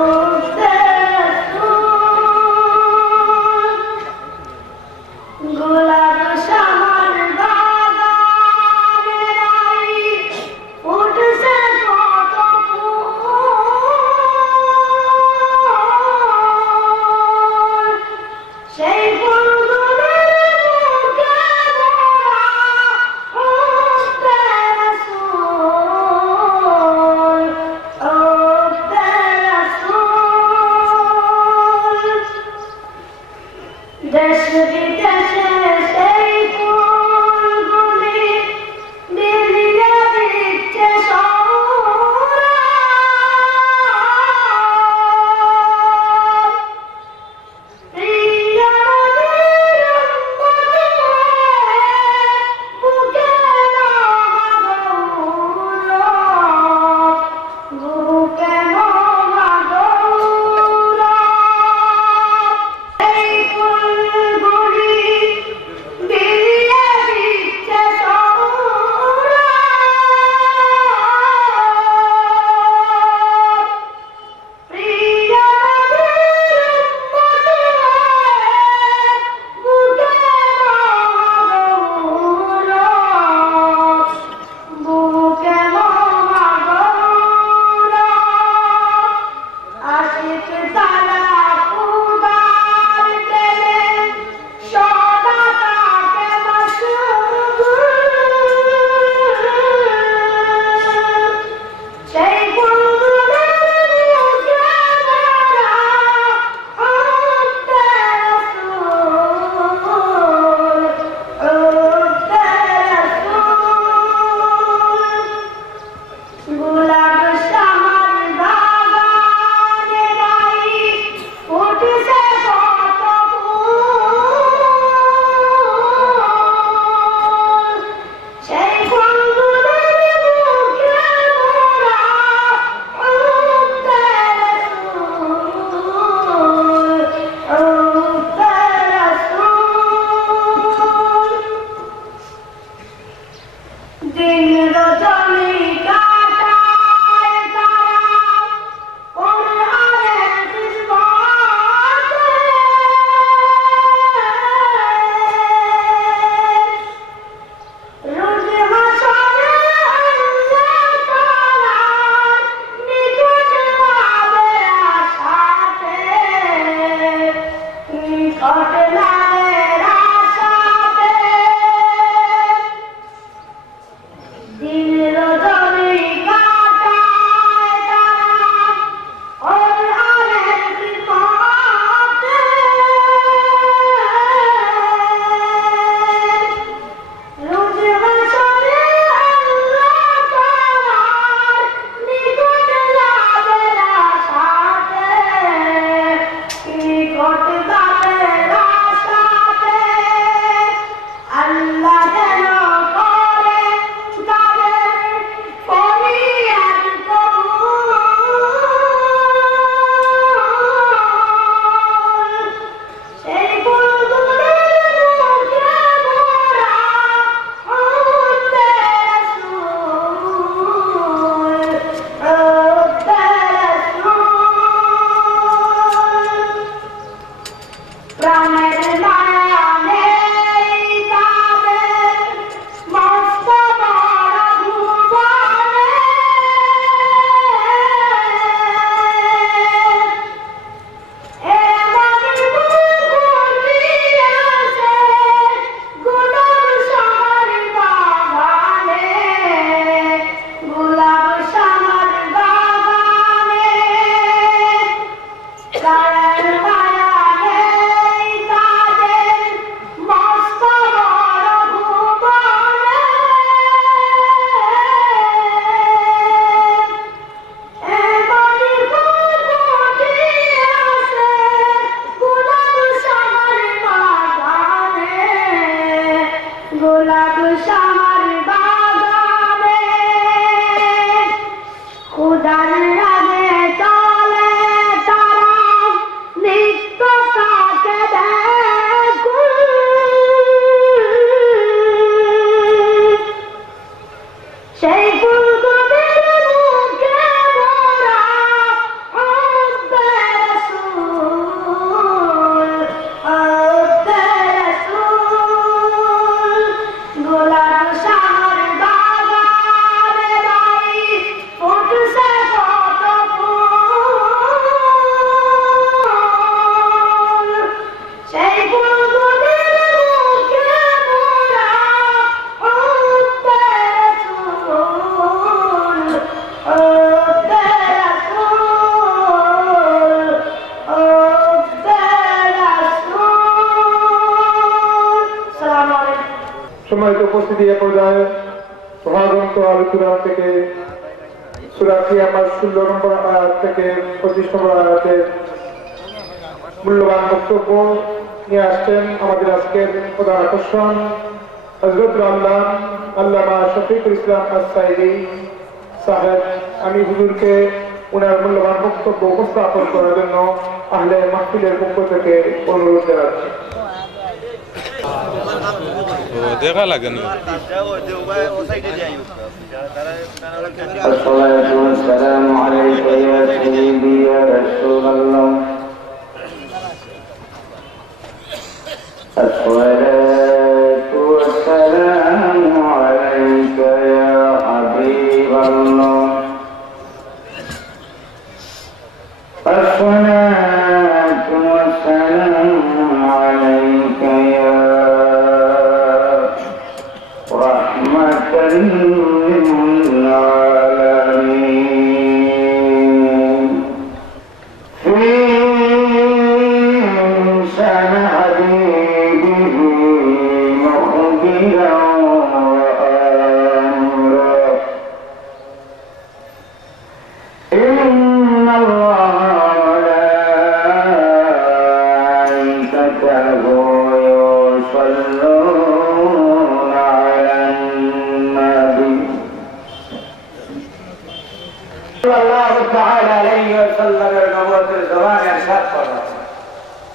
Oh সম্মানিত উপস্থিতি এ পর্যায়ে সমাগত আলোচনা থেকে সূরা কিয়ামত 16 নম্বর আয়াত থেকে 25 নম্বর আয়াতের মূল্যবান বক্তব্য নিয়ে আসছেন আমাদের আজকের প্রধান আকর্ষণ হযরত আল্লামা শফিকুল ইসলাম আস-সাঈদী সাহেব। আমি হুজুরকে ওনার মূল্যবান বক্তব্য উপস্থাপন করার জন্য আহলে মাহফিলের পক্ষ থেকে অনুরোধ জানাচ্ছি। দেখা লাগে না। আসসালাতু ওয়াসসালামু আলাইকা ইয়া সাইয়্যিদি ইয়া রাসূলুল্লাহ। আসসালাতু ওয়াসসালামু আলাইকা ইয়া হাবিবাল্লাহ। আসসালাতু ওয়াসসালামু আলাইকা ইয়া রাহমাতাল লিল আলামিন। ফি শান হাবিবিহি মুখবিরান ওয়া আমরা। ইন্নাল্লাহ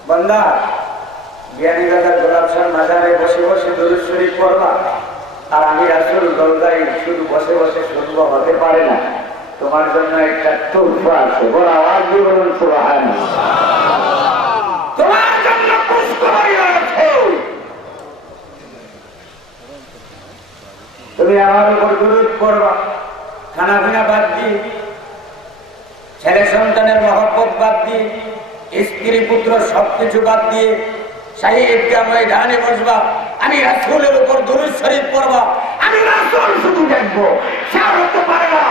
बंदा ज्ञानी दादा गोलाब शाह माजारे बसे बसे दुरूद शरीफ पढ़बा और आमी रासूल दरजाय शुधु बसे बसे शुनबो होते पारे ना। তোমার জন্য একটা তোহফা আছে, বড় আওয়াজ দিয়ে বলুন সুবহানাল্লাহ। তোমার জন্য খুশখবরি আছে, তুমি আমার উপর দুরূদ পড়বা, খানা পিনা বাদ দিয়ে, ছেলে সন্তানের মহব্বত বাদ দিয়ে, স্ত্রী পুত্র সবকিছু বাদ দিয়ে শাহী ঈদগাহ ময়দানে বসবা, আমি রাসূলের উপর দুরূদ শরীফ পড়বা। আমি রাসূল শুধু দেখবো, সে হতে পারে না।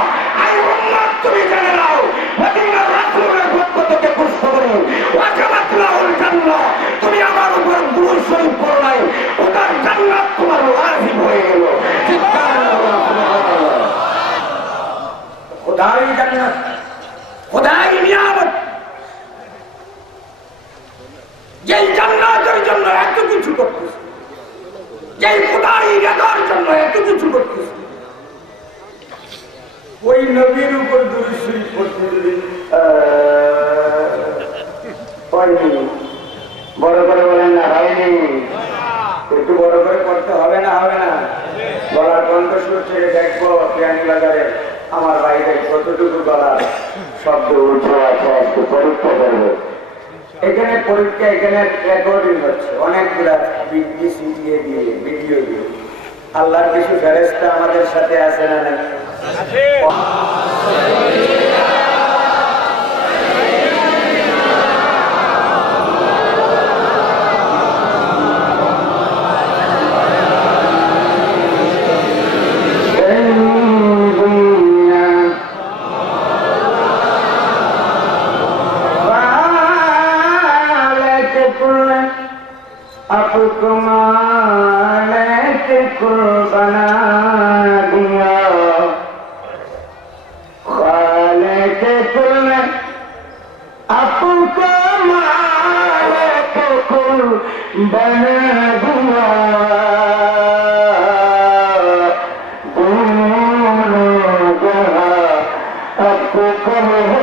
আই উম্মত তুমি জেনে নাও, মদিনা রাসূলের পক্ষ থেকে খুশখবরি ওয়াজাবাত লাহুল জান্নাহ। তুমি আমার উপর দুরূদ শরীফ পড়ো নাই, ওটার জান্নাত তোমার ওয়াজিব হয়ে গেল। খোদাই জান্নাত, খোদাই নিয়ামত, যেই জান্নাতের জন্য এত কিছু করতেছে, যেই খোদাই রেজার জন্য এত কিছু করতেছে, ওই নবীর উপর দুরূদ শরীফ পড়তে যদি হয়নি, বড় করে বলেন না হয়নি, একটু বড় করে পড়তে হবে না? হবে না? গলার কণ্ঠস্বর থেকে দেখবো জ্ঞানী বাজারে আমার বাইরে কতটুকু গলার শব্দ উঠে আছে। আজকে পরীক্ষা করবে, এখানে পরীক্ষা, এখানে রেকর্ডিং হচ্ছে, অনেকগুলা ভিডিও দিয়ে। আল্লাহর কিছু ফেরেশতা আমাদের সাথে আছে না নাকি? आपको मालिक को बना दिया, खालिक कुल आपको मालिक कुल बना दिया। दोनों जहां आपको कब हो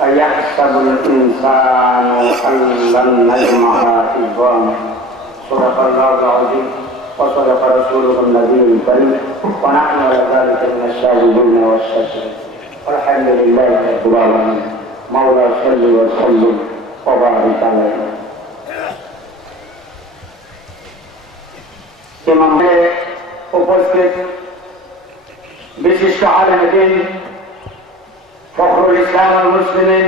أيحسب الإنسان أن لن نجمع عظامه صدق الله العظيم وصدق رسوله النبي الكريم ونحن على ذلك من الشاهدين والشاكرين والحمد لله رب العالمين مولا صل وسلم وبارك عليه ইমামে উপস্থিত বিশিষ্ট আলেম দ্বীন ফখরুল ইসলাম আল মুসলিমিন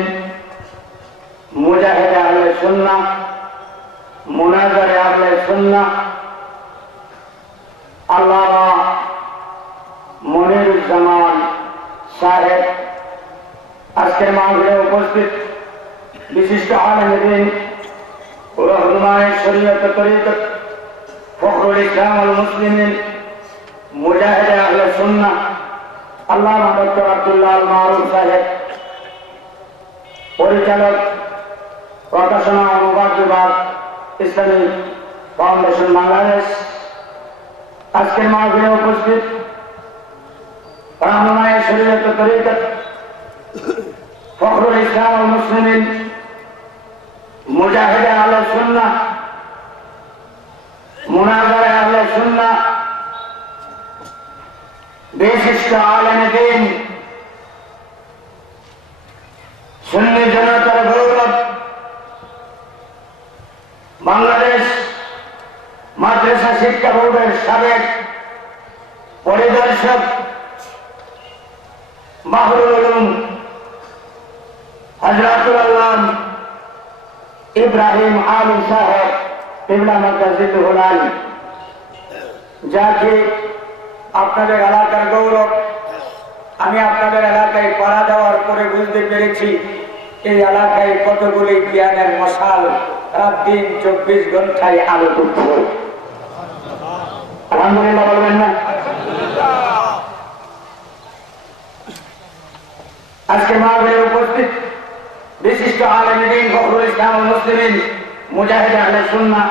মুজাহিদ আহলে সুন্নাহ মুনাজারে আহলে সুন্নাহ আল্লামা মনিরুজ্জামান সাহেব আজকের মাহফিলে উপস্থিত বিশিষ্ট আলেম দ্বীন রহমায়ে শরীয়ত তরিকত ফখরুল ইসলাম আল মুসলিমিন মুজাহিদ আহলে সুন্নাহ আল্লামা ডক্টর আব্দুল্লাহ আল মারুফ সাহেব পরিচালক প্রকাশনা অনুবাদ বিভাগ ইসলামী ফাউন্ডেশন বাংলাদেশ আজকের মাহফিলে উপস্থিত রহমায়ে শরীয়ত তরিকত ফখরুল ইসলাম আল মুসলিমিন মুজাহিদ আহলে সুন্নাহ মুনাজারে আহলে সুন্নাহ বিশিষ্ট আলেম দ্বীন সুন্নি জনতার গৌরব বাংলাদেশ মাদ্রাসা শিক্ষা বোর্ডের সাবেক পরিদর্শক বাহরুল উলুম হযরতুল আল্লাম ইব্রাহিম আলী সাহেব কিবলা মাদ্রাসাতুল আলী যাকে আপনাদের এলাকার গৌরব আমি আপনাদের এলাকায় পাড়া দেওয়ার পরে বুঝতে পেরেছি এই এলাকায় কতগুলি জ্ঞানের মশাল রাত দিন 24 ঘন্টায় আলো করছে আলহামদুলিল্লাহ বলবেন না আজকে মাহফিলে উপস্থিত বিশিষ্ট আলেম দ্বীন ফখরুল ইসলাম আল মুসলিমিন মুজাহিদ আহলে সুন্নাহ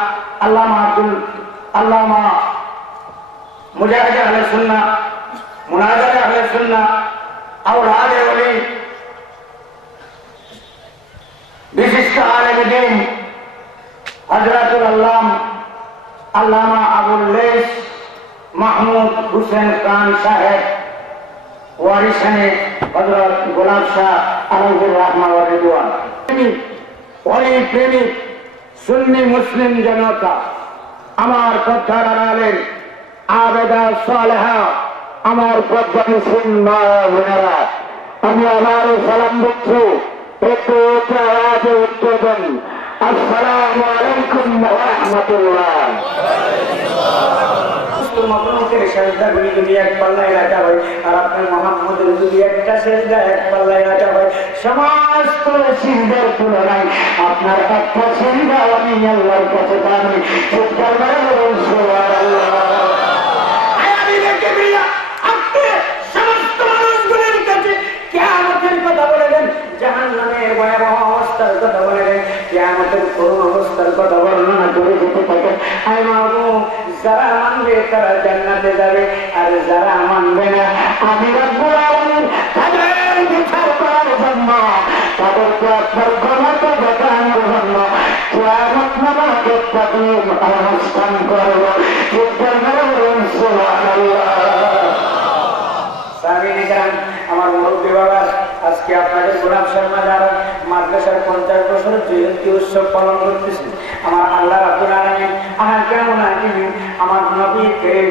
আল্লামা মুজাহিদ আহলে সুন্নাহ মুনাজারে আহলে সুন্নাহ আওলাদ ওলি বিশিষ্ট আলেম দ্বীন হযরতুল আল্লামা আবুল লাইস মাহমুদ হুসেন খান সাহেব ওয়ারিসানে হযরত গোলাম শাহ আলাউদ্দিন রহমান ওয়া রিদওয়ান ওলি প্রেমিক সুন্নি মুসলিম জনতা আমার কথার আড়ালে আবেদা সালেহা আমার প্রজ্ঞানী সুন্নাহ বোনেরা আমি আমার সালাম দিচ্ছি একটু আওয়াজে উত্তর দেন আসসালামু আলাইকুম ওয়া রাহমাতুল্লাহ মকরুমের সেজদাগুলি যদি এক পাল্লায় রাখা হয় আর আপনার মুহাম্মদের যদি একটা সেজদা এক পাল্লায় রাখা হয় সমস্ত সিজদার তুলনায় আপনার একটা সিজদা আমি আল্লাহর কাছে দামি সুবহানাল্লাহ সমস্ত মানুষগুলির জান্নাতের করুণ অবস্থার কথা বর্ণনা করে যেতে থাকেন। আয় মাহবুব, যারা মানবে তারা জান্নাতে যাবে, আর যারা মানবে না আমি রব্বুল আলামিন তাদের বিচার করার জন্য, তাদেরকে আপনার ক্ষমতা দেখানোর জন্য কিয়ামত নামক একটা দিন অনুষ্ঠান করব। আমার মুরব্বী বাবা, আজকে আপনাদের গোলাম শর্মা যারা মাদ্রাসার 50 বছরের জয়ন্তী উৎসব পালন করতেছে, আমার আল্লাহ রাব্বুল আলামিন আমার কেমন আছেন, আমার নবী করিম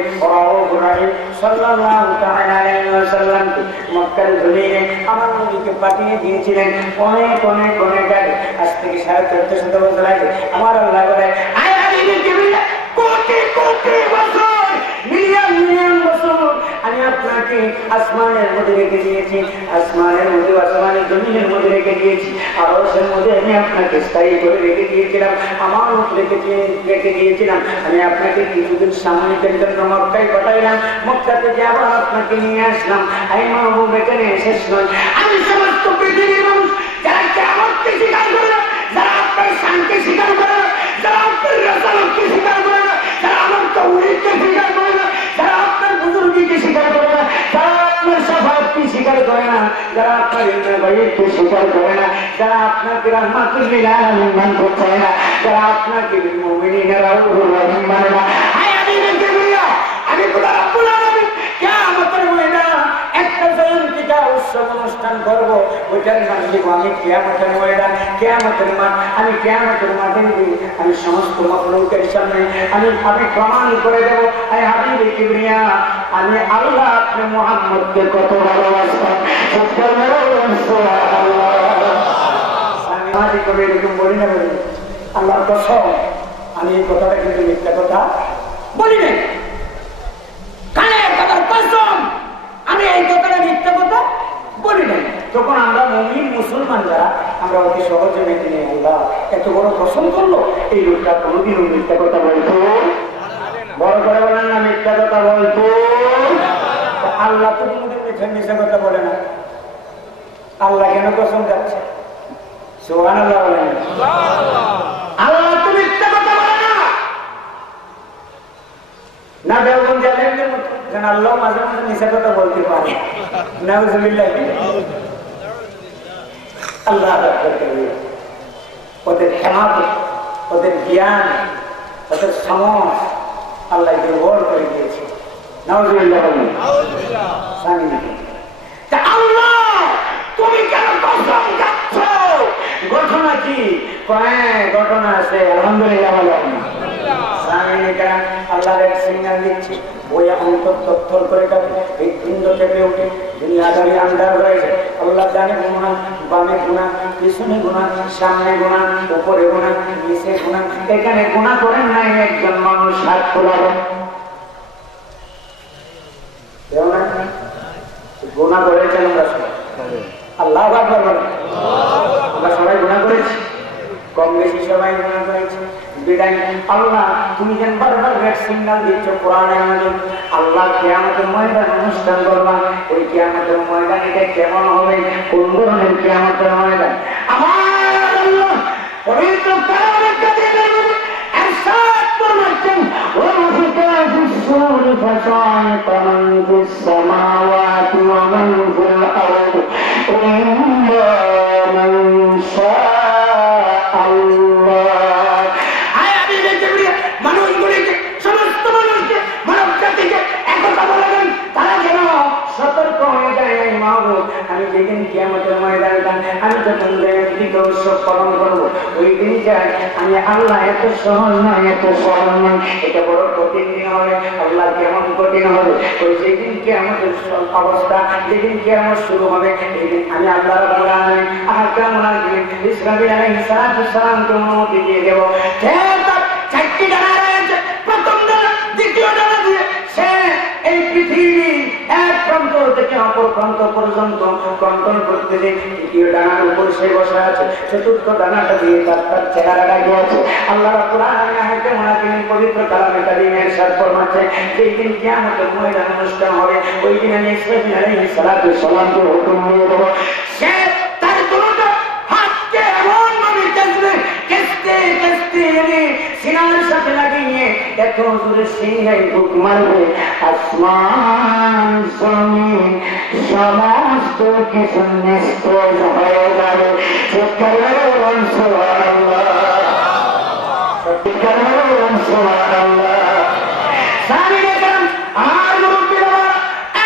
সাল্লাল্লাহু তাআলা আলাইহি ওয়াসাল্লামকে মক্কার জমিনে আমার নবীকে পাঠিয়ে দিয়েছিলেন অনেক অনেক অনেক আগে, আজ থেকে 1450 বছর আগে। আমার আল্লাহ বলে, আয় আলী কিবরিয়া, কোটি কোটি বছর, মিলিয়ন মিলিয়ন বছর আমি আপনাকে আসমানের মধ্যে রেখে দিয়েছি, আসমানের মধ্যে, আসমানের জমিনের মধ্যে রেখে দিয়েছি, আর ওর মধ্যে আমি আপনাকে স্থায়ী করে রেখে দিয়েছিলাম, আমার রেখে দিয়েছিলাম। আমি আপনাকে কিছুদিন সাময়িকের জন্য মক্কায় পাঠাইলাম, মক্কা থেকে আবার আপনাকে নিয়ে আসলাম। আমি মাহবুব এখানে শেষ নয়, আমি সমস্ত পৃথিবীর মানুষ যারা কিয়ামতকে স্বীকার করে না, যারা আপনার শানকে স্বীকার করে না, যারা আপনার রাসালতকে স্বীকার করে না, যারা আমার তাওহীদকে স্বীকার করে না, যারা আপনার বুজুর্গিকে স্বীকার করে না, যারা আপনার শাফাআতকে স্বীকার করে না, যারা আপনার ইলমে গায়বকে স্বীকার করে না, যারা আপনাকে রাহমাতুল লিল আলামিন মানতে চায় না, যারা আপনাকে বিল মুমিনিনা রাউফুর রহিম মানে না, আমি খোদা রব্বুল আলামিন কিয়ামতের ময়দানে একটা জয়ন্তীকা উৎসব অনুষ্ঠান করব, ওইটার নাম দিব আমি কিয়ামতের ময়দান, কিয়ামতের মাঠ। আমি কিয়ামতের মাঠে আমি সমস্ত মাখলুকের সামনে আমি প্রমাণ করে দেব, আয় হাবিবে কিবরিয়া, আমি আল্লাহ আপনি মুহাম্মদকে কত ভালোবাসতাম। আমি মাঝে করে এরকম বলি না, বলি আল্লাহর কসম, আমি এই কথাটা কিন্তু মিথ্যা কথা বলি নাই, কানের কথার কসম, আমি এই কথাটা মিথ্যা কথা বলি নাই। তখন আমরা মুমিন মুসলমান যারা, আমরা অতি সহজে মেনে নিই, আল্লাহ এত বড় কসম করলো, এই লোকটা কোনোদিনও মিথ্যা কথা বলতো, বড় করে বলেন না মিথ্যা কথা বলতো। আল্লাহ তো কোনোদিন মিথ্যা কথা বলে না, আল্লাহ কেন কসম যাচ্ছে? সুবহানাল্লাহ বলেন। আল্লাহ তো মিথ্যা কথা বলে না, না দেওবন্দি আলেমদের মতো, যেন আল্লাহ মাঝে মাঝে মিথ্যা কথা বলতে পারে। নাউযুবিল্লাহ। আল্লাহ ওদের হেমাত, ওদের জ্ঞান, ওদের সমস আল্লাহ দুর্বল করে দিয়েছে। নাউযুবিল্লাহ। আল্লাহ তুমি কেন কসম খাচ্ছ? ঘটনা কি? ঘটনা আছে, আলহামদুলিল্লাহ। আল্লাহর এক সিগন্যাল দিচ্ছি, বইয়া অন্তর তত্তর করে কাটে, এই বৃন্দ থেকে উঠে দুনিয়াদারি আন্দার হয়ে যায়। আল্লাহ জানে গুনাহ, বামে গুনাহ, পিছনে গুনাহ, সামনে গুনাহ, উপরে গুনাহ, নিচে গুনাহ। এখানে গুনাহ করেন নাই একজন মানুষ, হাত তোলাবেন। গুনাহ করেছেন আমরা সবাই, আল্লাহ আকবার বলেন। আমরা সবাই গুনাহ করেছি, কম বেশি সবাই গুনাহ করেছি। বিদায় আল্লাহ তুমি যেন বারবার সিগন্যাল দিচ্ছ কোরআনের মধ্যে, আল্লাহ কিয়ামতের ময়দান অনুষ্ঠান করবা। ওই কিয়ামতের ময়দান এটা কেমন হবে, কোন ধরনের কিয়ামতের ময়দান? আমার আল্লাহ পবিত্র কালামের কাছে ইরশাদ করছেন, ওয়া নুফিকা ফিস-সূর ফাসাইকা মান ফিস-সামাওয়াতি ওয়া মান ফিল আরদি ইল্লা মান শাআ আল্লাহ। মানুষগুলিকে, সমস্ত মানুষকে, মানব জাতিকে একথা বলবেন, তারা যেন সতর্ক হয়ে যায়। মাহবুব, আমি যেদিন কিয়ামতের ময়দানটা আমি যখন জয়ন্তীকা উৎসব পালন করবো, ওই দিনটা আমি আল্লাহ এত সহজ নয়, এত সরল নয়, এটা বড় কঠিন দিন হবে। আল্লাহ কেমন কঠিন হবে, ওই যেদিন কিয়ামতের অবস্থা, যেদিন কিয়ামত শুরু হবে, এই দিন আমি আল্লাহ রাব্বুল আলামিন আহকামুল হাকিম ইসরাফিল আলাইহিস সালামকে অনুমতি দিয়ে দেব। চারটি ডানা রয়েছে, প্রথম ডানা, দ্বিতীয় ডানা দিয়ে সে এই পৃথিবী এক প্রান্ত থেকে অপর প্রান্ত পর্যন্ত কন্ট্রোল করতেছে। তৃতীয় ডানার উপর সে বসে আছে, চতুর্থ ডানাটা দিয়ে তার চেহারাটা গিয়েছে। আল্লাহ রাব্বুল আলামিন আহকামুল হাকিম পবিত্র কালামে কারীমে ইরশাদ ফরমাচ্ছে, যেই দিন কিয়ামতের ময়দান অনুষ্ঠান হবে, ওই দিন আমি ইসরাফিল আলাইহিস সালামকে হুকুম দিয়ে দেব, সে তার দুটো হাতকে এমন ভাবে কেঁচবে, কেঁচতে এত জোরে সিংহাই বুক মারবে আসমান জমিন সমস্ত কিছু নিস্তেজ হয়ে যাবে। সুবহানাল্লাহ সুবহানাল্লাহ। সাহাবীরা আর মুরব্বিরা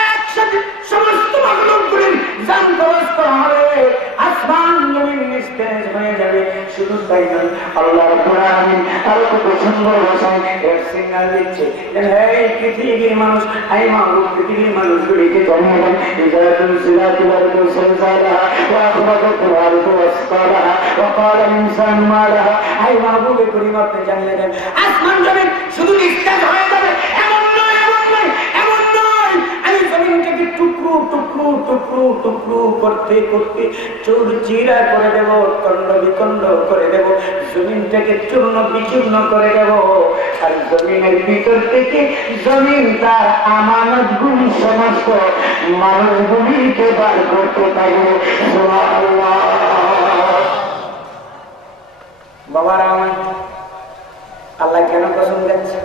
একসাথে সমস্ত মাখলুকগুলি জানতোস করা হবে, আসমান জমিন নিস্তেজ হয়ে যাবে। শুধু তাই নয়, আল্লাহ রাব্বুল আলামিন আরো কত সুন্দর ভাষায় এর সিগন্যাল দিচ্ছে। এই পৃথিবীর মানুষ, এই মাহবুব পৃথিবীর মানুষগুলিকে জানিয়ে দেন ইজাতুল সিরাতি ওয়াল মুসালসালাহা ওয়া আখরাজাতুল আরদু ওয়াসকালাহা ওয়া ক্বালা ইনসান মা লাহা। এই মাহবুবে করিম আপনি জানিয়ে দেন আসমান জমিন শুধু নিস্তেজ হয়ে যাবে এমন নয়, এমন নয়, এমন নয়। এই জমিনটাকে টুকরো টুকরো টুকরো টুকরো করতে করতে চুর চিরা করে দেব, খণ্ড বিখণ্ড করে দেব, জমিনটাকে চূর্ণ বিচূর্ণ করে দেব। আর জমিনের ভিতর থেকে জমিন তার আমানতগুলি সমস্ত মানুষগুলিকে বার করতে থাকবে। সুবহানাল্লাহ। বাবারা আল্লাহ কেন কসম দিচ্ছে?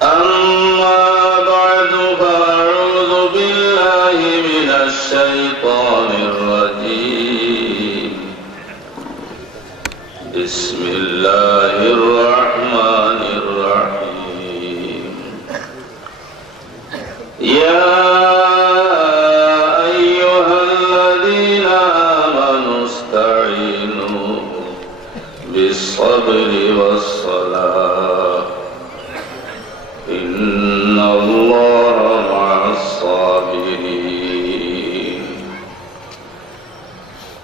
أما بسم الله الرحمن الرحيم يا أيها الذين آمنوا استعينوا بالصبر والصلاة إن الله مع الصابرين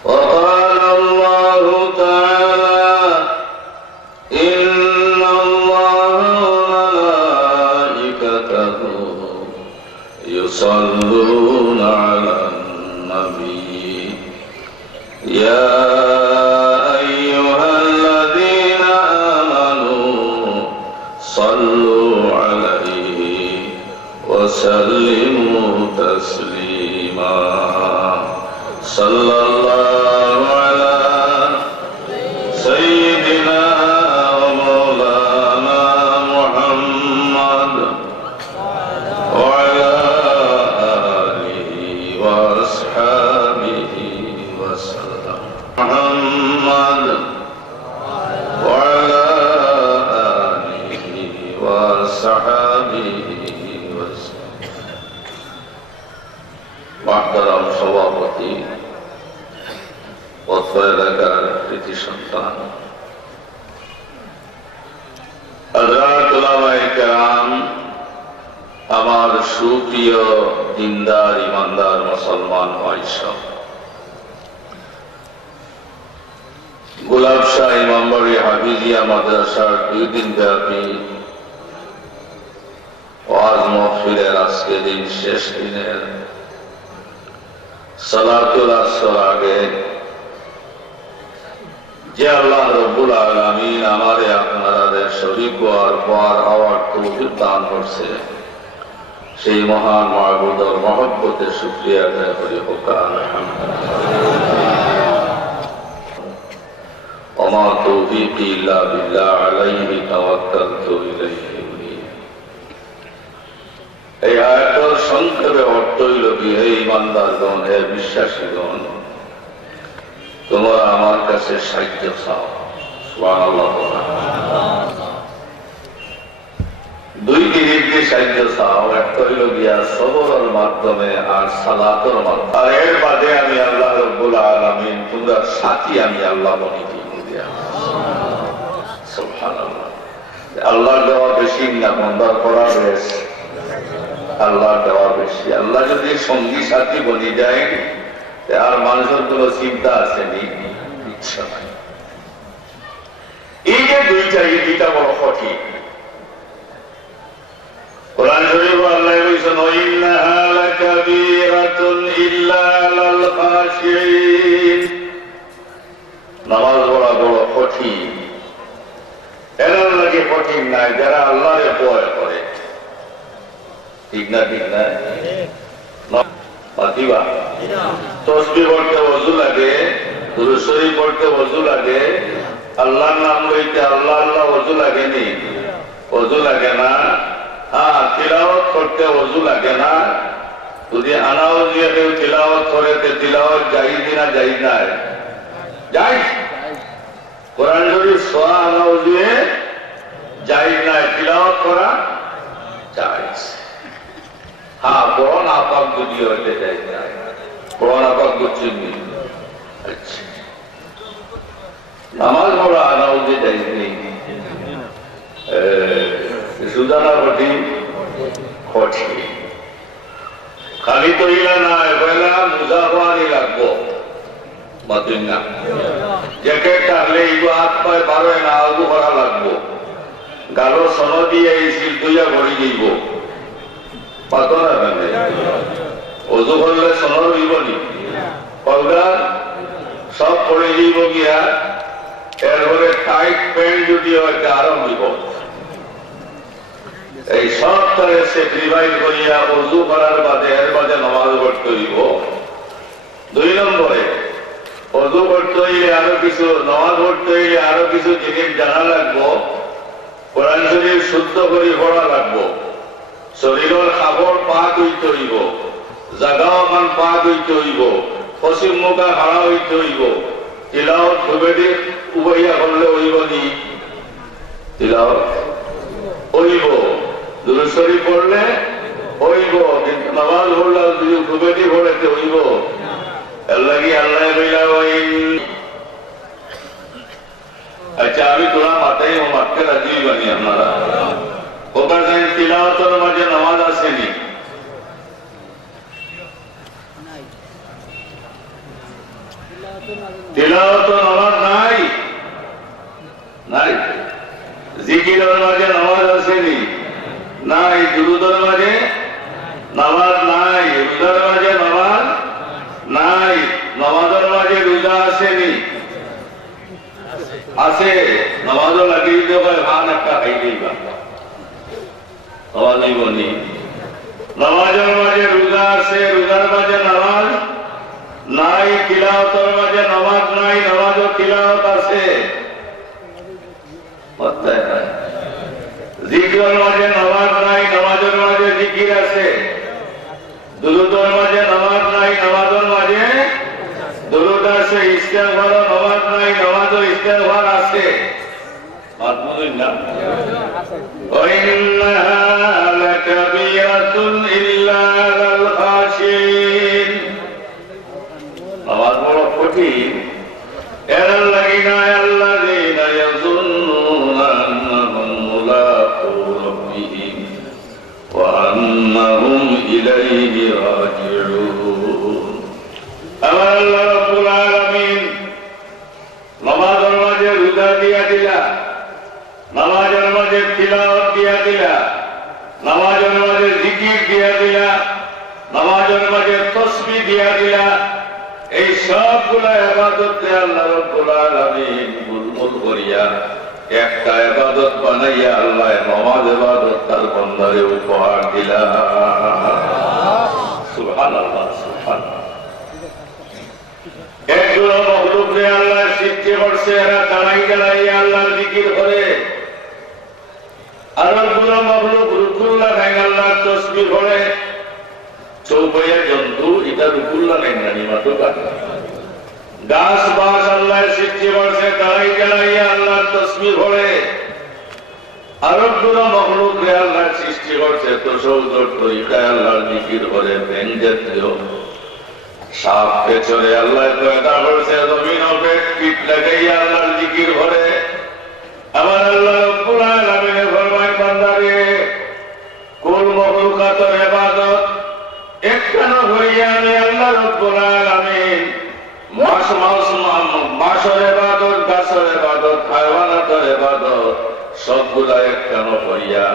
وقال الله تعالى إن الله وملائكته يصلون على النبي يا أيها الذين آمنوا صلوا عليه وسلموا تسليما صلى الله على سيدنا ومولانا محمد وعلى آله وأصحابه وسلم محمد وعلى آله وصحبه وسلم محترم সভাপতি অত্র এলাকার কৃতি সন্তান হযরত উলামায়ে কেরাম, আমার সুপ্রিয় দিনদার ইমানদার মুসলমান ভাইসব, গোলাপশাহ ইমামবাড়ি হাফিজিয়া মাদ্রাসার 2 দিন ব্যাপী ওয়াজ মাহফিলের আজকে দিন শেষ দিনের সালাতুল আসর আগে যে আল্লাহ রব্বুল আলামিন আমারে আপনাদের শরীক হওয়ার পর হওয়ার তৌফিক দান করছে, সেই মহান মাবুদের মহব্বতে শুকরিয়া আদায় করি। হোক আলহামদুলিল্লাহ। ওমা তৌফিকি ইল্লা বিল্লাহ আলাইহি তাওয়াক্কালতু ইলাইহি উনীব। এই আয়াতের সংক্ষেপে অর্থ হইল কি, হে ইমানদারগণ, হে বিশ্বাসীগণ, তোমরা আমার কাছে সাহায্য চাও। সুবহানাল্লাহ। 2 জিনিসকে সাহায্য চাও, একটা হইল গিয়া সবরের মাধ্যমে আর সালাতের মাধ্যমে। আর এর বাদে আমি আল্লাহ রব্বুল আলামিন তোমরা সাথী, আমি আল্লাহ বলি দিয়া। সুবহানাল্লাহ। আল্লাহর দেওয়া বেশি না বন্দার করা বেশ? আল্লাহর দেওয়া বেশি। আল্লাহ যদি সঙ্গী সাথী বনি যায় আর মানুষের কোনো চিন্তা আসেনি, ইচ্ছা নাই। এই যে দুইটা বড় সঠিক। কোরআন শরীফ আল্লাহ বলেছেন, ইন্নাহা লাকাবীরাতুন ইল্লা আলাল খাশিঈন। নামাজ পড়া বড় কঠিন, এরা লাগে কঠিন নাই যারা আল্লাহরে ভয় করে। ঠিক না? ঠিক না? মাতিবা তসবিহ পড়তে ওযু লাগে, দুরূদ শরীফ পড়তে ওযু লাগে, আল্লাহর নাম লইতে আল্লাহ আল্লাহ ওযু লাগেনি? ওযু লাগে না। হ্যাঁ, তিলাওয়াত করতে ওযু লাগে না। যদি আনাউজিয়া কেউ তিলাওয়াত করে, তিলাওয়াত জায়েজ না জায়েজ নাই? জায়েজ। কোরআন শরীফ সওয়া আনাউজিয়া জায়েজ নাই, তিলাওয়াত করা জায়েজ। হ্যাঁ, বড় নাপাক যদি হইতে জায়েজ নাই। বড় নাপাক বুঝছেন? আচ্ছা, নামাজ পড়া আনাউজিয়া জায়েজ নেই। সুদানা কঠিন কঠিন, খালি তো ইলা নাই, পয়লা মুজাফানি লাগবো। মাতুন না জ্যাকেট টাকলে ইগো হাত পায়ে বারোয় না আলগু করা লাগবো। গালো সন দিয়ে এই সিল দুইয়া ভরি যাইব। পাতো না কেন? ওযু করলে সনর হইব নি? কলগা সব পড়ে যাইব গিয়া। এরপরে টাইট প্যান্ট যদি হয় আরো হইব। এই সব তারে স্যাক্রিফাইস করিয়া ওযু করার বাদে এর বাদে নামাজ পড়তে হইব। 2 নম্বরে ওযু করতে হইলে আরো কিছু, নামাজ পড়তে হইলে আরো কিছু জিনিস জানা লাগবো। কোরআন শরীফ শুদ্ধ করে পড়া লাগবো। শরীরের কাপড় পাক হইতে হইব, জায়গা ওখান পাক হইতে হইব, পশ্চিম মুখা হারা হইতে হইব। তিলাওয়াত কমিটি উবাইয়া করলে হইব নি? তিলাওয়াত হইব, দুরূদ শরীফ পড়লে হইব, কিন্তু নামাজ পড়লে যদি কমিটি পড়েতে হইব। আল্লাহ কি আল্লাহ বইলা হইন। আচ্ছা, আমি তোরা মাথায় মারতে রাজি হইবানি আপনারা? ওখানে তিলাওয়াতের মাঝে নামাজ আসেনি? তিলাওয়াত নামাজ নাই, নাই। জিকিরের মাঝে নামাজ আসেনি? নাই। দুরূদের মাঝে নামাজ নাই, রোজার মাঝে নামাজ নাই। নামাজের মাঝে রোজা আসেনি? আছে। নামাজও লাগিয়ে দিতে পারে, ভান একটা খাইতেই বা নামাজ হইবনি। নামাজের মাঝে রোজা আছে, রোজার মাঝে নামাজ নাই। তিলাওয়াতের মাঝে নামাজ নাই, নামাজও তিলাওয়াত আছে। জিকিরের মাঝে নামাজ নাই, নামাজের মাঝে জিকির আছে। দুরূদের মাঝে নামাজ নাই, নামাজের মাঝে দুরূদ আছে। ইস্তেগফারও নামাজ নাই, নামাজও ইস্তেগফার আছে। মাতমুন না ওয়াইন্নাহা লাকাবীরাতুন ইল্লা আলাল খাশিন। নামাজ বড় কঠিন। এরাল লাযিনা আল্লাযিনা ইয়াযুন্নুনা আন্নাহুম মুলাকু রাব্বিহিম ওয়া আন্নাহুম ইলাইহি রাজিউন। আমার আল্লাহ রাব্বুল আলামিন নামাজের মাঝে রোজা দিয়া দিলা, নামাজের মাঝে তিলাওয়াত দিয়া দিলা, নামাজের মাঝে জিকির দিয়া দিলা, নামাজের মাঝে তাসবিহ দিয়া দিলা। এই সবগুলা ইবাদতে আল্লাহ রাব্বুল আলামিন মুলমুল করিয়া একটা ইবাদত বানাইয়া আল্লাহ নামাজ ইবাদত তার বান্দারে উপহার দিলা। সুবহানাল্লাহ, সুবহানাল্লাহ। একগুলো মখলুকরে আল্লাহ সৃষ্টি করছে, এরা দাঁড়াই দাঁড়াইয়া আল্লাহর জিকির করে। আর একগুলো মখলুক রুকুল্লাহ নাই, আল্লাহর তাসবিহ করে। চৌপাইয়া জন্তু এটা রুকুল্লাহ নাই না, নিমাতো কাটা। গাছ বাস আল্লাহ সৃষ্টি করছে, দাঁড়াই দাঁড়াইয়া আল্লাহর তাসবিহ করে। আর একগুলো মখলুকরে আল্লাহ সৃষ্টি করছে, তো সৌদর তরিকায় আল্লাহর জিকির করে। ব্যাং জাতীয় সাপ পেছনে আল্লাহ পয়দা করছে, জমিন পেট পিঠ লাগাইয়া আল্লাহর জিকির করে। আমার আল্লাহ রাব্বুল আলামিন ফরমায়, বান্দারে কুল মখলুকাতের ইবাদত একখানা হইয়া আমি আল্লাহ রাব্বুল আলামিন মাসের ইবাদত, গাছের ইবাদত, হায়ওয়ানাতের ইবাদত সবগুলা একখানা হইয়া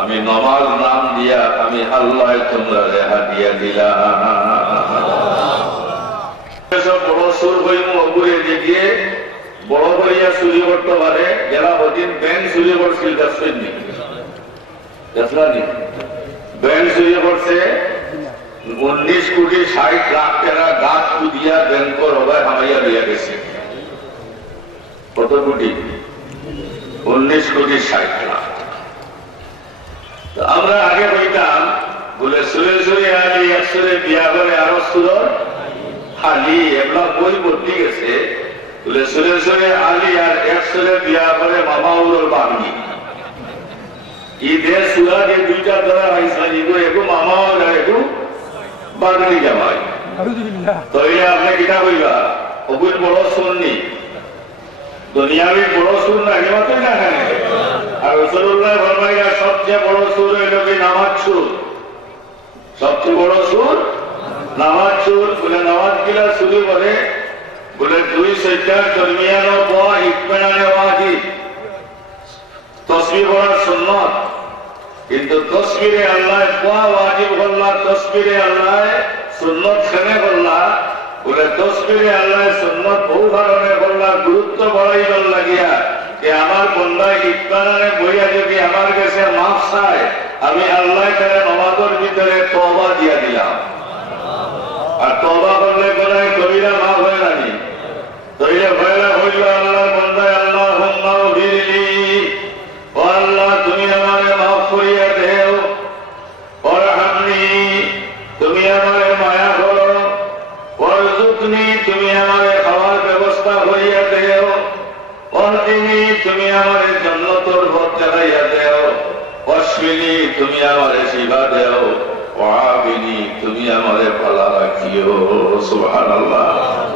আমি নামাজ নাম দিয়া আমি আল্লাহ তোমরা রেহা দিয়া দিলাম। বড় সুর হইম অপুরে দেখিয়ে বড় হইয়া চুরি করতে পারে। যারা ওদিন ব্যাংক চুরি করছিল ব্যাংক চুরি করছে 19,60,00,000 টাকা গাছ পুদিয়া ব্যাংকর হবায় হামাইয়া দিয়া গেছে। কত কোটি? 19,60,00,000। আমরা আগে বলতাম বলে সুরে সুরে আলী একসুরে বিয়া করে আরো সুরর আলী, এগুলা বই ভর্তি গেছে। বলে সুরে সুরে আলী আর একসুরে বিয়া করে মামা উরোর বাগনি। ঈদের সুরা যে দুইটা ধরা হয়েছে, একটু মামা আর একটু বাগনি জামাই। তৈরি আপনি কিতা কইবা? অবুল বড় সুন্নি, দুনিয়াবি বড় সুর না হিমাতে না। আর রাসূলুল্লাহ ফরমাইয়া সবচেয়ে বড় সুর হইল কি নামাজ সুর। সবচেয়ে বড় সুর নামাজ সুর। বলে নামাজ কিলা শুরু করে? বলে 2 সেজদার দরমিয়ানো দোয়া ইতমিনানে ওয়াজিব, তাসবিহ পড়া সুন্নাত। কিন্তু তাসবিহে আল্লাহ দোয়া ওয়াজিব করলা, তাসবিহে আল্লাহ সুন্নাত কেন করলা? বলে তাসবিহে আল্লাহ সুন্নাত বহু কারণে করলা, গুরুত্ব বাড়াইবার লাগিয়া যে আমার বন্দা ইতমিনানে বইয়া যদি আমার কাছে মাফ চায়, আমি আল্লাহ তাআলা নামাজের ভিতরে তওবা দিয়া দিলাম। আর তওবা করলে বলে কবিরা মাফ হয় না। তৈরি ভয়লা হইল আল্লাহর বান্দায়, আল্লাহুম্মা উগফিরলি, ও আল্লাহ তুমি আমারে মাফ করিয়া দেও। ওয়ারহামনি, তুমি আমারে মায়া করো। ওয়ারযুকনি, তুমি আমারে খাওয়ার ব্যবস্থা তুমি আমারে শিবা দেও, ওয়াবিনি তুমি আমারে ভালো রাখিও। সুবহানাল্লাহ।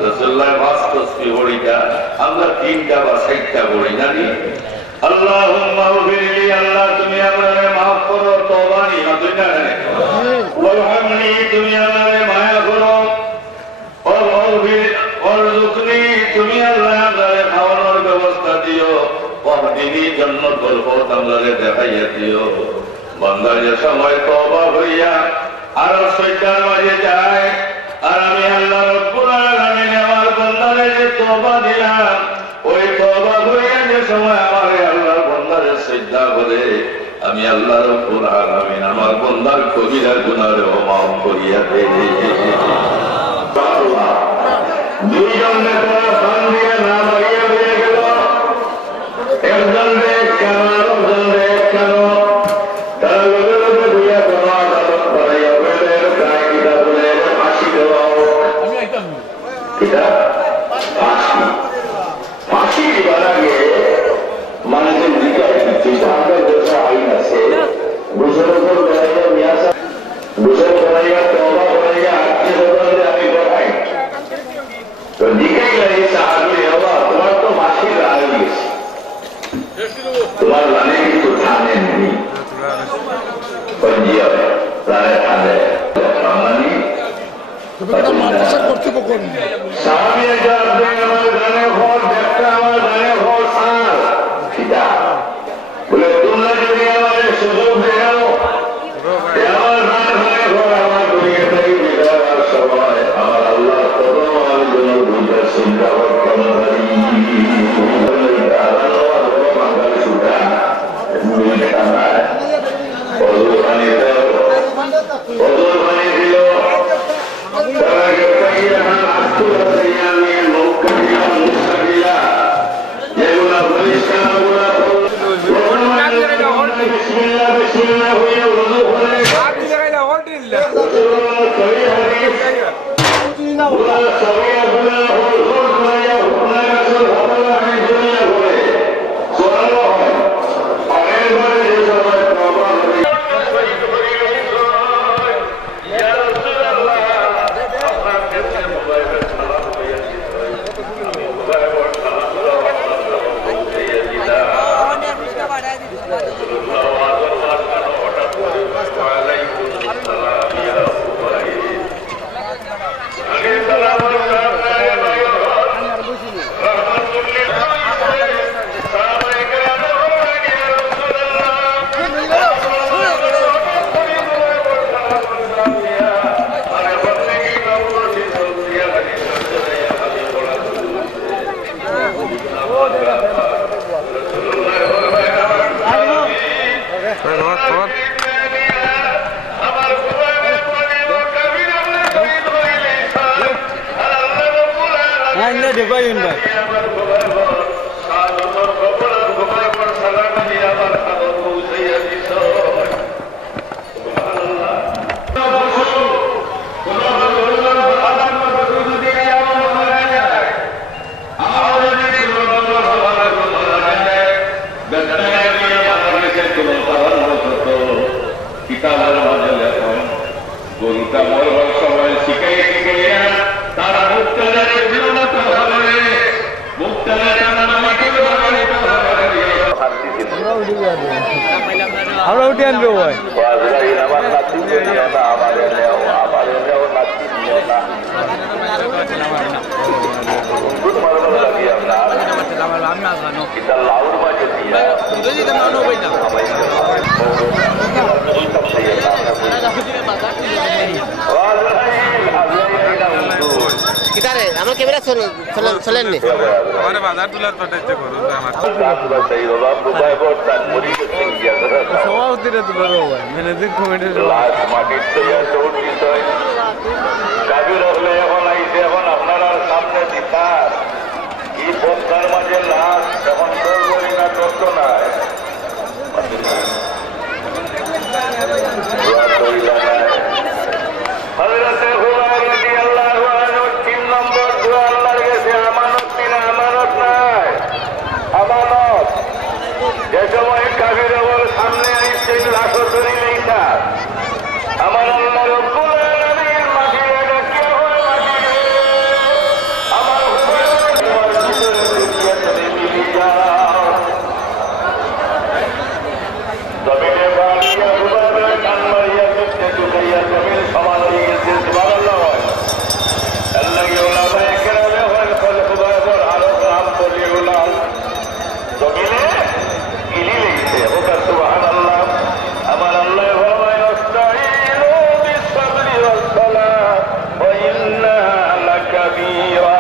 রাসূলুল্লাহ পাঁচ তাসবিহ পড়িটা আমরা 3টা বা 4টা পড়ি জানি। আল্লাহুম্মা গফিরলি, আল্লাহ তুমি আমারে maaf করো, তওবা নিয়া তুই না রে। ওয়ারহামনি তুমি আমারে মায়া করো, ওয়ারযুকনি তুমি আল্লাহ আমারে খাওয়ানোর ব্যবস্থা দিও, ওয়াহদিনি জান্নাতুল ফিরদাউস আমারে দেখাইয়া দিও। বান্দা যে সময় তওবা হইয়া আর শয়তান মাঝে যায়, আর আমি আল্লাহ রাব্বুল আলামিন আমার বান্দারে যে তওবা দিলাম, ওই তওবা হইয়া যে সময় আমারে আল্লাহর বান্দারে সিজদা করে, আমি আল্লাহ রাব্বুল আলামিন আমার বান্দার কবিরা গুনাহরে মাফ করিয়া দেই। দুইজন নেতা বান্দিয়া না মারিয়া হয়ে গেল, একজন দেখ কেন, আরেকজন দেখ কেন, তারা লোকে লোকে হইয়া কোনো আদালত করাইয়া বলে গায়ে কিতা বলে ফাঁসি দেওয়াও। কিতা ফাঁসি দিবার আগে মানুষের দিকে আমাদের দেশে আইন আছে, গোসল করাইয়া মিয়াসা গোসল করাইয়া তওবা করাইয়া আত্মীয় আমি করাই তো দিকে গেলে সাহাবি হওয়া তোমার তো ফাঁসির রায় গেছে, তোমার রানে কিন্তু থানে নেই প্রায় থানে বাঙালি সাহাবি আমার গানে ঘর দেখতে আমার গানে ঘর সার খিদা বলে তোমরা যদি আমাদের সুযোগ দেও আমার গানে ঘর আমার দুনিয়া থেকে বিদায় সময় আমার আল্লাহ কদম আমি যেন দুইটা চিন্তা করতাম পারি। আমরা উঠে আনবো ভাই আমার ক্যামেরা চলেননি আমার বাজার তোলার পাঠাইতে করুন সভাপতিরা তুলে দেবো ভাই ম্যানেজিং কমিটির এখন আইসে, এখন আপনারা সামনে দিতার এই বস্তার মাঝে লাশ এখন করবই না করত নাই যে সময় কাফির সামনে আইসে লাশ আমার আল্লাহ রব্বুল আলামিন মাটিরে ডাকিয়া হয় মাটিরে আমার তোমার ভিতরে ঢুকিয়া তুমি মিলি যাও জমিনে বাড়িয়া ঘুমাবে কান মারিয়া চুপতে ঢুকাইয়া জমির সমান হয়ে গেছে সুবহানাল্লাহ হয় আল্লাহ ওলামায়ে কেরামে হয় ফলে খুবাইবর আরো নাম বলিয়ে উলাল জমিনে ইলি লেগেছে ওটা সুবহানাল্লাহ আমার আল্লাহ ফরমায় নাস্তাঈনু বিস-সাবরি ওয়াস-সালাহ ওয়া ইন্নাহা লাকাবীরা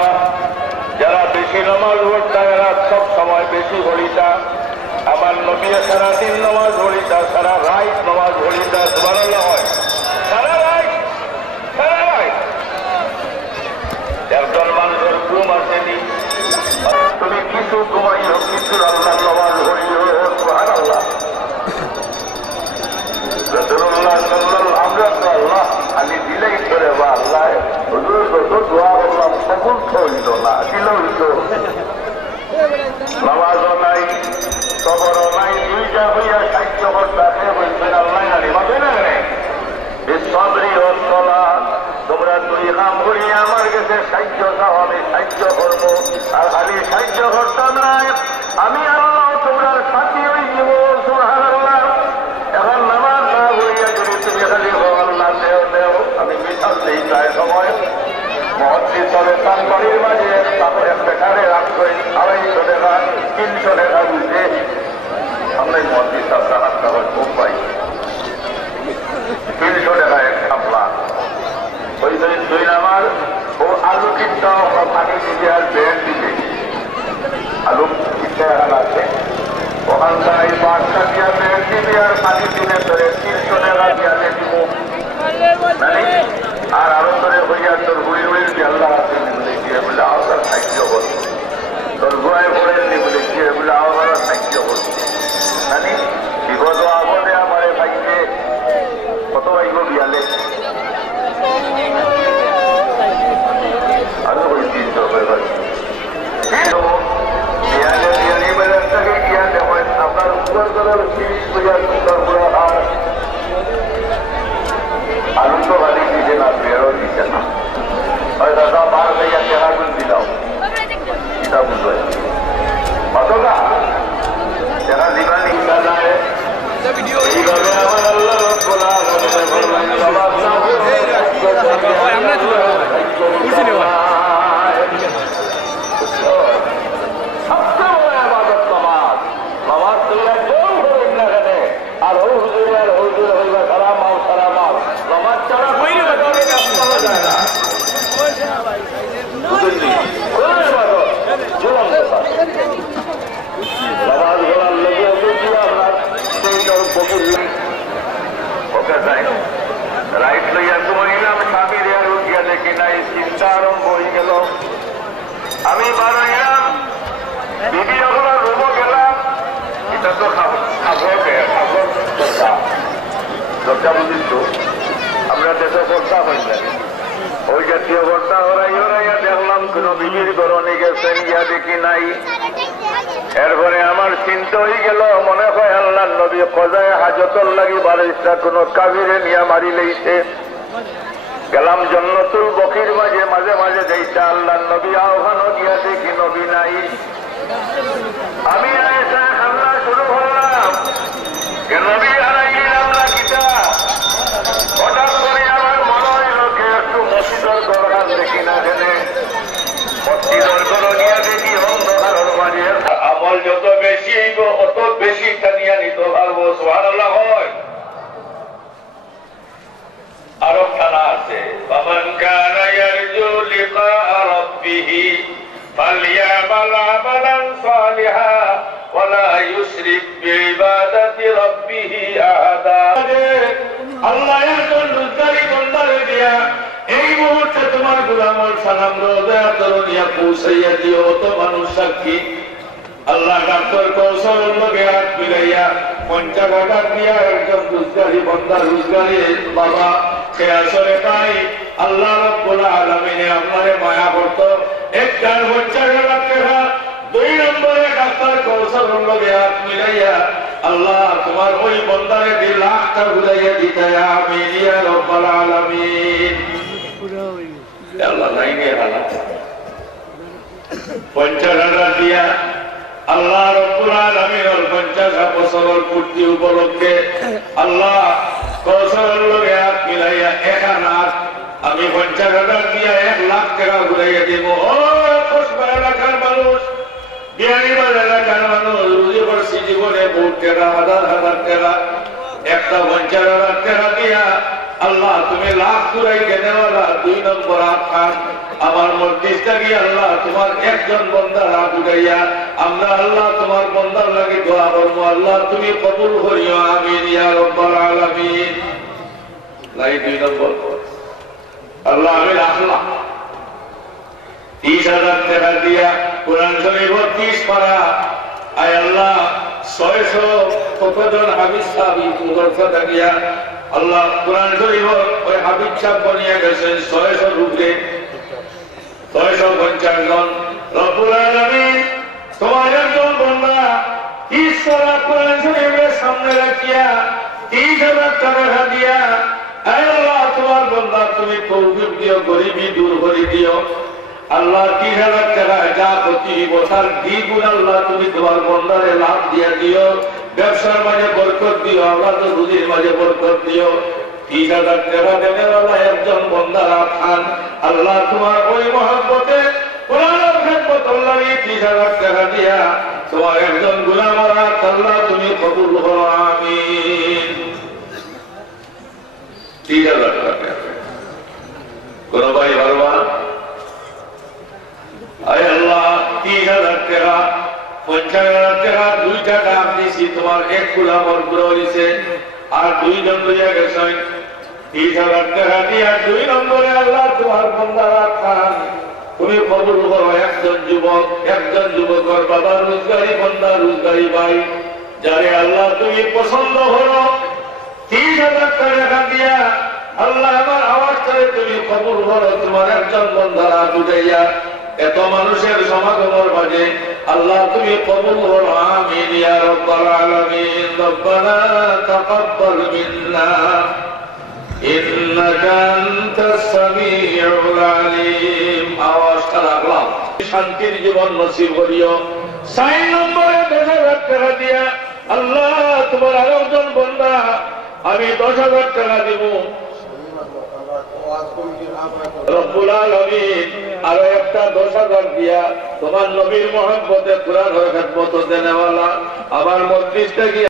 যারা বেশি নামাজ পড়তা এরা সব সময় বেশি পড়িতা আমার নবী সারা দিন নামাজ পড়িতা সারা রাত নামাজ পড়িতা সুবহানাল্লাহ হয় সারা রাত একজন মানুষের ঘুম আসেনি তুমি কিছু ঘুমাইও কিছু আল্লাহ নামাজ পড়িও সুবহানাল্লাহ রাসূলুল্লাহ সাল্লাল্লাহু আলাইহি ওয়াসাল্লাম আমি দিলেই করে বা আল্লাহ হুজুর যত দোয়া করলাম কবুল হইল না দিল হইল নামাজও নাই সবরও নাই দুইটা হইয়া সাহায্য করতে বলছেন আল্লাহ জানি মাঝে না বিশ্বরি ওয়াস-সালাহ তোমরা দুই কাম করিয়া আমার কাছে সাহায্য চাও আমি সাহায্য করবো আর খালি সাহায্য করতাম না আমি আল্লাহ তোমরা সাথী হয়ে যাব সুবহানাল্লাহ এখন নামাজ না হইয়া যদি তুমি খালি আল্লাহ দেও দেও আমি মিশাল দিই প্রায় সময় মহদ্দিস হবে তার বাড়ির মাঝে তারপরে বেকারে রাখবে 250 টাকা 300 টাকা বুঝে আমরা মহদ্দিস আপনার হাতটা হয় খুব পাই 300 টাকা এক খাপলা ওই দুই নামার ও আলু কিনতে পানি দিবে আর বেড দিবে আলু কিনতে আছে ওখানকার এই বাসটা দিয়া বেড দিবে আর পানি দিলে ধরে 300 টাকা দিয়া দিব আর আরো ধরে হইয়া তোর হুড়ি হুড়ি আল্লাহ আছে গিয়ে বলে আওয়ার সাহায্য করবো তোর গোয়ায় ভরেননি বলে গিয়ে বলে আওয়ার সাহায্য করবো জানি বিপদ আপদে আমারে ভাইকে কত ভাইব বিয়ালে আমি বলছি বিয়ালে বিয়ালি বাজারটাকে গিয়া দেখেন আপনার উপর করার 30 বাজার সুন্দর পুরো আর আলু তো ভালো দিতে না বেরো দিতে না হয়তো বার হইয়া চেহারা দিলাম এটা বুঝলো কতটা চেহারা দিবা নিন্দা নাই এইভাবে আমার আল্লাহ রব্বুল সবচেয়ে বড় ইবাদত নামাজ নামাজ তুমি একদম করেন না কেন আর হুজুর হইবা সারা মাও নামাজ ছাড়া যায় না নামাজ গোলার লেগে আপনার ওকে যাই রাইট লইয়া তোমার স্বামী রেয়ার উঠিয়া দেখি নাই চিন্তা আরম্ভ হয়ে গেল আমি বার হইলাম বিবি যখন রুমো গেলাম এটা তো দরজা বুঝিস আমরা দেশে কর্তা হই না ওই জাতীয় কর্তা ওরাইয়া দেখলাম কোন বিবির গরণে গেছেন ইয়া দেখি নাই এরপরে আমার চিন্তা হয়ে গেল মনে হয় আল্লাহ নবী কজায় হাজতর লাগি বারিশটা কোন কাবিরে নিয়া মারি লইছে গেলাম জন্নতুল বকির মাঝে মাঝে যাইছে আল্লাহ নবী আহ্বানও গিয়া দেখি নবী নাই আমি হামলা শুরু করলাম নবী হারাইলাম না কিটা হঠাৎ করে আমার মনে হইল কে একটু মসজিদের দরকার দেখি না জেনে মসজিদের ঘর গিয়া দেখি অন্ধকারের মাঝে আমল যত বেশি হইব অত বেশি টানিয়া নিতে পারবো সুবহানাল্লাহ হয় আরো টানা আছে ফামান কানা ইয়ারজু লিকা রাব্বিহি ফালইয়ামাল আমালান সালিহা ওয়ালা ইউশরিক বিইবাদাতি রাব্বিহি আহাদা আল্লাহ একজন রুজগারি বন্দারে দিয়া এই মুহূর্তে তোমার গোলামল সালাম রোজা তরুণিয়া পৌঁছাইয়া দিও তো মানুষ সাক্ষী আল্লাহ ডাক্তার কৌশল লোকে হাত মিলাইয়া 50 টাকা দিয়া একজন রুজগারি বন্দা রুজগারি বাবা সে আসলে তাই আল্লাহ রব্বুল আলামিনে আপনারে মায়া করত একটার 50 টাকা 2 নম্বরে ডাক্তার কৌশল লোকে হাত মিলাইয়া আল্লাহ তোমার ওই বন্দারে 2 লাখটা ঘুরাইয়া দিতে আমিন ইয়া রাব্বাল আলামিন। আল্লাহ লাইনে হালাত 50,000 দিয়া আল্লাহ রাব্বুল আলামিনের 50 বছরের পূর্তি উপলক্ষে আল্লাহ কৌশলের লগে হাত মিলাইয়া একানাথ আমি 50,000 দিয়া 1 লাখ টাকা ঘুরাইয়া দিব। ও কসবা এলাকার মানুষ, বিয়ানীবাজার এলাকার মানুষ, রুজি করছি জীবনে বহুত টাকা, হাজার টাকা, একটা 50,000 টাকা দিয়া আল্লাহ তুমি লাখ ঘুরাই দেনেওয়ালা 2 নম্বর আখান আমার মসজিদটা গিয়ে আল্লাহ তোমার একজন বন্দার হাত উঠাইয়া আমরা আল্লাহ তোমার বন্দার লাগি দোয়া করবো। আল্লাহ তুমি কবুল করিও আমিন ইয়া রাব্বাল আলামিন। লাই 2 নম্বর আল্লাহ আমি রাখলাম 30,000 টাকা দিয়া কোরআন শরীফ 30 পারা। আয় আল্লাহ 600 কতজন হাফিজ সাহেব মুদরসা থাকিয়া আল্লাহ কোরআন শরীফ ওই হাফিজ সাহেব বনিয়া গেছেন 600 রূপে 650 জন। রব্বুল আলামিন তোমার একজন বান্দা 30 পারা কোরআন শরীফের সামনে রাখিয়া 30,000 টাকা দিয়া আয় আল্লাহ তোমার বান্দা তুমি তৌফিক দিও, গরিবি দূর করে দিও। আল্লাহ 30,000 টাকা যা প্রতি বছর দ্বিগুণ আল্লাহ তুমি তোমার বন্দারে লাভ দিয়া দিও, ব্যবসার মাঝে বরকত দিও, আল্লাহ তো রুজির মাঝে বরকত দিও। 30,000 টাকা দেবেন আল্লাহ একজন বন্দার আখান আল্লাহ তোমার ওই মহব্বতে কোরআনের খেদমত আল্লাহ 30,000 টাকা দিয়া তোমার একজন গুলামের হাত আল্লাহ তুমি কবুল করো আমিন। 30,000 টাকা কোন ভাই পারবা? আয় আল্লাহ 30,000 টাকা 50,000 টাকা 2টা দাম দিছি তোমার এক গুলামর গ্রহ হইছে আর 2 জন লইয়া গেছেন। 30,000 টাকা দিয়া 2 নম্বরে আল্লাহ তোমার বন্দারা খান তুমি কবুল করো। একজন যুবকর বাবা রোজগারি বন্দা রোজগারি ভাই যারে আল্লাহ তুমি পছন্দ করো 30,000 টাকা দিয়া আল্লাহ আমার আওয়াজটারে তুমি কবুল করো। তোমার একজন বন্দারা উঠাইয়া এত মানুষের সমাগমের মাঝে আল্লাহ তুমি কবুল করো আমিন ইয়া রাব্বাল আলামিন। রব্বানা তাকাব্বাল মিন্না ইন্নাকা আনতাস সামিউল আলিম। আওয়াজটা রাখলাম শান্তির জীবন নসিব করিও। 4 নম্বরে 10,000 টাকা দিয়া আল্লাহ তোমার আরেকজন বান্দা আমি 10,000 টাকা দিব। রব্বুল আলামিন আরো একটা 10,000 দিয়া তোমার নবীর মহব্বতে কোরআনের খেদমত দেনেওয়ালা আমার মজলিসটা গিয়ে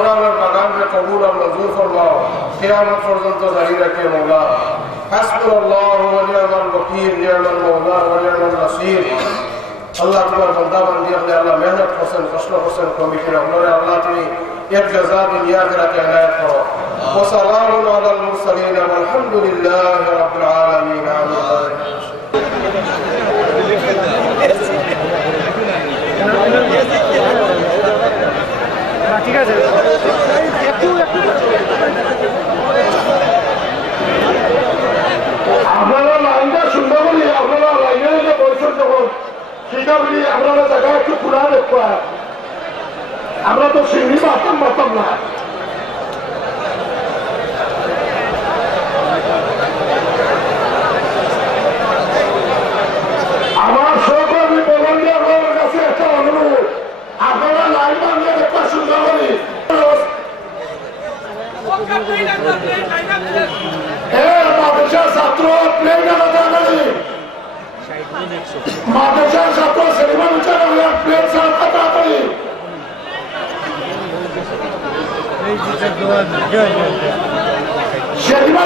সংগ্রামের বাগানকে কবুল আর মঞ্জুর ফরমাও কিয়ামত পর্যন্ত জারি রাখে মওলা হাসবুনাল্লাহু ওয়া নি'মাল ওয়াকিল নি'মাল মাওলা ওয়া নি'মাল নাসির আল্লাহ তোমার বান্দা বান্দি আপনি আল্লাহ মেহনত করছেন কষ্ট করছেন কমিটির আপনারা আল্লাহ তুমি এক জাযা দুনিয়া আখিরাতে ইনায়াত করো ওয়া সালামুন আলাল মুরসালিন আলহামদুলিল্লাহি রাব্বিল আলামিন আমিন ঠিক আছে আপনারা লাইনটা সুন্দর করি আপনারা লাইনের যে বৈঠক যখন সেটা বলি আপনারা জায়গা একটু খোলা দেখবা আমরা তো সিঁড়ি মারতাম না আমার সহকর্মী বলন্ডি আপনার কাছে একটা অনুরোধ আপনারা লাইন বানিয়ে দেখবা সুন্দর করি মাদ্রাসার ছাত্র প্লেন মাদ্রাসার ছাত্র সিনেমা প্লেন ছাড়া তাড়াতাড়ি সিনেমা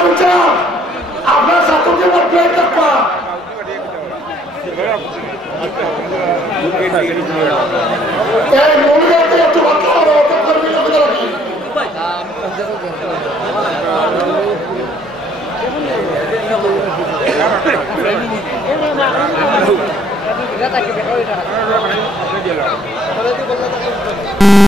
আপনার ছাত্রকে প্লেন থাকবা এই মূল্য